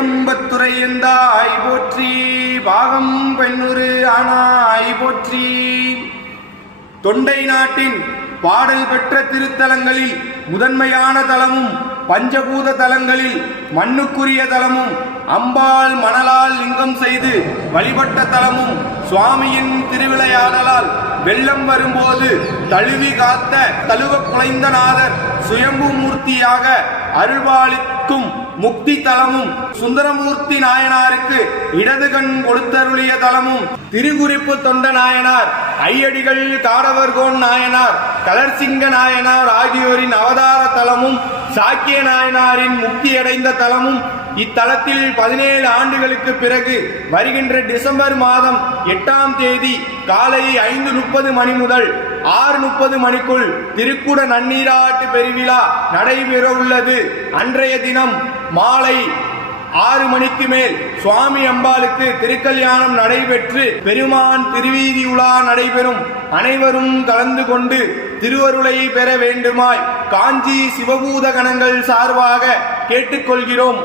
ஏகம்பத்துரை எந்தாய் போற்றி, பாகம் பெண்ணுரு ஆனாய் போற்றி. தொண்டை நாட்டின் பாடல் பெற்ற திருத்தலங்களில் முதன்மையான தலமும் பஞ்சபூத தலங்களில் மண்ணுக்குரிய தலமும் அம்பாள் மணலால் லிங்கம் செய்து வழிபட்ட தலமும் சுவாமியின் திருவிளையாடலால் வெள்ளம் வரும்போது தழுவி காத்த தழுவ குலைந்த நாதர் சுயம்பு மூர்த்தியாக அருள்பாலிக்கும் முக்தி தலமும் சுந்தரமூர்த்தி நாயனாருக்கு இடது கண் கொடுத்தருளிய தலமும் திருக்குறிப்பு தொண்ட நாயனார், ஐயடிகள் காடவர்கோன் நாயனார், கலர்சிங்க நாயனார் ஆகியோரின் அவதார தலமும் சாக்கிய நாயனாரின் முக்தியடைந்த தலமும் இத்தலத்தில் 17 ஆண்டுகளுக்கு பிறகு வருகின்ற டிசம்பர் மாதம் 8ஆம் தேதி காலை 5:30 மணி முதல் 6:30 மணிக்குள் திருக்குட நன்னீராட்டு பெருவிழா நடைபெற உள்ளது. அன்றைய தினம் மாலை 6 மணிக்கு மேல் சுவாமி அம்பாளுக்கு திருக்கல்யாணம் நடைபெற்று பெருமான் திருவீதி உலா நடைபெறும். அனைவரும் கலந்து கொண்டு திருவருளை பெற வேண்டுமாய் காஞ்சி சிவபூத கணங்கள் சார்பாக கேட்டுக்கொள்கிறோம்.